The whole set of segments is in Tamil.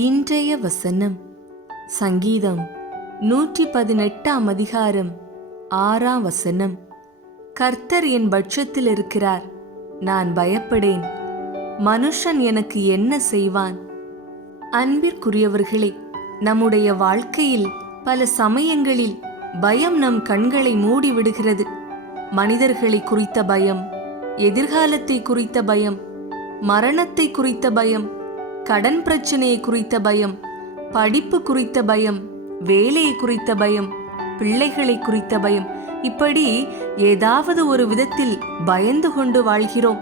இன்றைய வசனம் சங்கீதம் 118 அதிகாரம் 6 வசனம். கர்த்தர் என் பட்சத்தில் இருக்கிறார், நான் பயப்படேன். மனுஷன் எனக்கு என்ன செய்வான்? அன்பிற்குரியவர்களே, நம்முடைய வாழ்க்கையில் பல சமயங்களில் பயம் நம் கண்களை மூடிவிடுகிறது. மனிதர்களை குறித்த பயம், எதிர்காலத்தை குறித்த பயம், மரணத்தை குறித்த பயம், கடன் பிரச்சனையை குறித்த பயம், படிப்பு குறித்த பயம், வேலையை குறித்த பயம், பிள்ளைகளை குறித்த பயம், இப்படி ஏதாவது ஒரு விதத்தில் பயந்து கொண்டு வாழ்கிறோம்.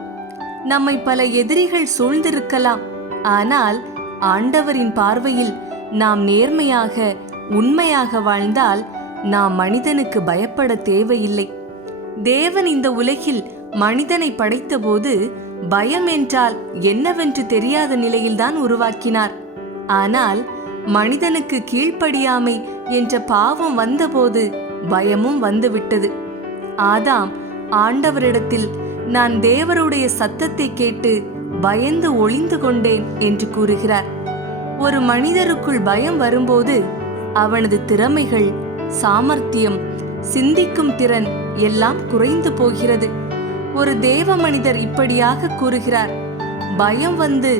நம்மை பல எதிரிகள் சூழ்ந்திருக்கலாம். ஆனால் ஆண்டவரின் பார்வையில் நாம் நேர்மையாக உண்மையாக வாழ்ந்தால் நாம் மனிதனுக்கு பயப்பட தேவையில்லை. தேவன் இந்த உலகில் மனிதனை படைத்தபோது பயம் என்றால் என்னவென்று தெரியாத நிலையில்தான் உருவாக்கினார். ஆனால் மனிதனுக்கு கீழ்ப்படியாமை என்ற பாவம் வந்தபோது பயமும் வந்துவிட்டது. ஆதாம் ஆண்டவரிடத்தில் நான் தேவருடைய சத்தத்தை கேட்டு பயந்து ஒளிந்து கொண்டேன் என்று கூறுகிறார். ஒரு மனிதருக்குள் பயம் வரும்போது அவனது திறமைகள், சாமர்த்தியம், சிந்திக்கும் திறன் எல்லாம் குறைந்து போகிறது. ஒரு தேவ மனிதர் இப்படியாக கூறுகிறார்: பயம் வந்து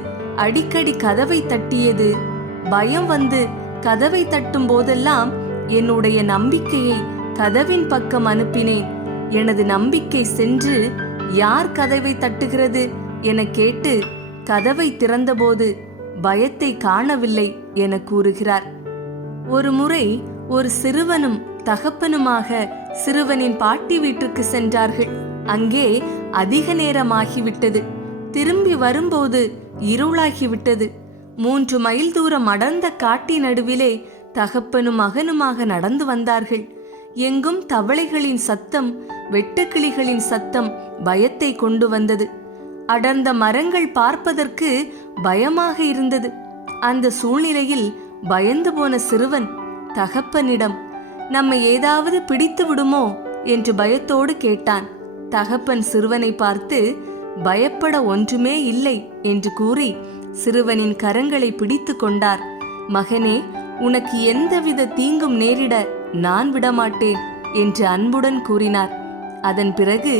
அடிக்கடி கதவை தட்டியது. பயம் வந்து கதவை தட்டும் போதெல்லாம் என்னுடைய நம்பிக்கையை கதவின் பக்கம் அனுப்பினேன். எனது நம்பிக்கை சென்று யார் கதவை தட்டுகிறது என கேட்டு கதவை திறந்தபோது பயத்தை காணவில்லை என கூறுகிறார். ஒரு முறை ஒரு சிறுவனும் தகப்பனுமாக சிறுவனின் பாட்டி வீட்டுக்கு சென்றார்கள். அங்கே அதிக நேரமாகிவிட்டது. திரும்பி வரும்போது இருளாகிவிட்டது. 3 மைல் தூரம் அடர்ந்த காட்டின் நடுவிலே தகப்பனும் மகனுமாக நடந்து வந்தார்கள். எங்கும் தவளைகளின் சத்தம், வெட்டுக்கிளிகளின் சத்தம் பயத்தை கொண்டு வந்தது. அடர்ந்த மரங்கள் பார்ப்பதற்கு பயமாக இருந்தது. அந்த சூழ்நிலையில் பயந்து போன சிறுவன் தகப்பனிடம், நம்மை ஏதாவது பிடித்து விடுமோ என்று பயத்தோடு கேட்டான். தகப்பன் சிறுவனை பார்த்து, பயப்பட ஒன்றுமே இல்லை என்று கூறி சிறுவனின் கரங்களை பிடித்து கொண்டார். மகனே, உனக்கு எந்தவித தீங்கும் நேரிட நான் விடமாட்டேன் என்று அன்புடன் கூறினார். அதன் பிறகு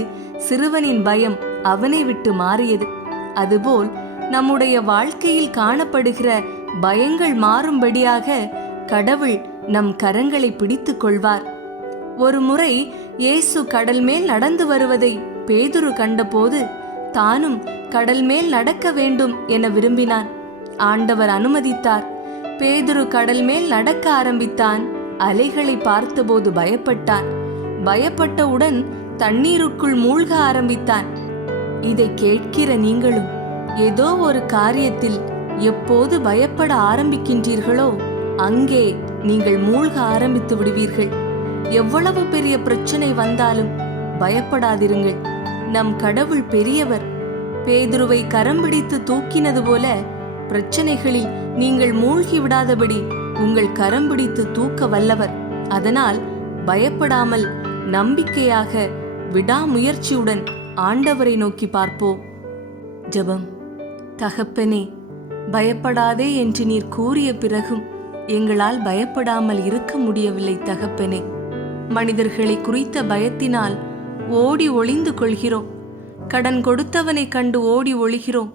சிறுவனின் பயம் அவனை விட்டு மாறியது. அதுபோல் நம்முடைய வாழ்க்கையில் காணப்படுகிற பயங்கள் மாறும்படியாக கடவுள் நம் கரங்களை பிடித்து கொள்வார். ஒரு முறை இயேசு கடல் மேல் நடந்து வருவதை பேதுரு கண்டபோது தானும் கடல் மேல் நடக்க வேண்டும் என விரும்பினான். ஆண்டவர் அனுமதித்தார். பேதுரு கடல் மேல் நடக்க ஆரம்பித்தான். அலைகளை பார்த்தபோது பயப்பட்டான். பயப்பட்டவுடன் தண்ணீருக்குள் மூழ்க ஆரம்பித்தான். இதை கேட்கிற நீங்களும் ஏதோ ஒரு காரியத்தில் எப்போது பயப்பட ஆரம்பிக்கின்றீர்களோ அங்கே நீங்கள் மூழ்க ஆரம்பித்து விடுவீர்கள். எவ்வளவு பெரிய பிரச்சனை வந்தாலும் பயப்படாதிருங்கள். நம் கடவுள் பெரியவர். பேதுருவை கரம் பிடித்து தூக்கினது போல பிரச்சனைகளில் நீங்கள் மூழ்கி விடாதபடி உங்கள் கரம் பிடித்து தூக்க வல்லவர். அதனால் பயப்படாமல் நம்பிக்கையாக விடாமுயற்சியுடன் ஆண்டவரை நோக்கி பார்ப்போம். ஜெபம். தகப்பனே, பயப்படாதே என்று நீர் கூறிய பிறகும் எங்களால் பயப்படாமல் இருக்க முடியவில்லை. தகப்பனே, மனிதர்களை குறித்த பயத்தினால் ஓடி ஒளிந்து கொள்கிறோம். கடன் கொடுத்தவனை கண்டு ஓடி ஒளிகிறோம்.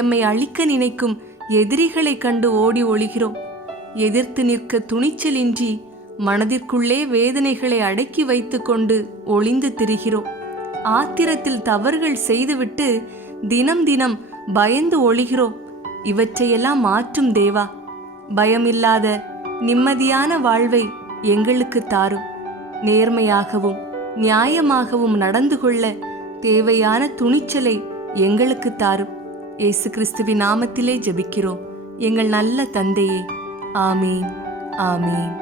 எம்மை அழிக்க நினைக்கும் எதிரிகளை கண்டு ஓடி ஒளிகிறோம். எதிர்த்து நிற்க துணிச்சலின்றி மனதிற்குள்ளே வேதனைகளை அடக்கி வைத்து கொண்டு ஒளிந்து திரிகிறோம். ஆத்திரத்தில் தவறுகள் செய்துவிட்டு தினம் தினம் பயந்து ஒளிகிறோம். இவற்றையெல்லாம் மாற்றும் தேவா. பயமில்லாத நிம்மதியான வாழ்வை எங்களுக்கு தாரும். நேர்மையாகவும் நியாயமாகவும் நடந்து கொள்ள தேவையான துணிச்சலை எங்களுக்கு தாரும். இயேசு கிறிஸ்துவின் நாமத்திலே ஜெபிக்கிறோம் எங்கள் நல்ல தந்தையே. ஆமீன், ஆமீன்.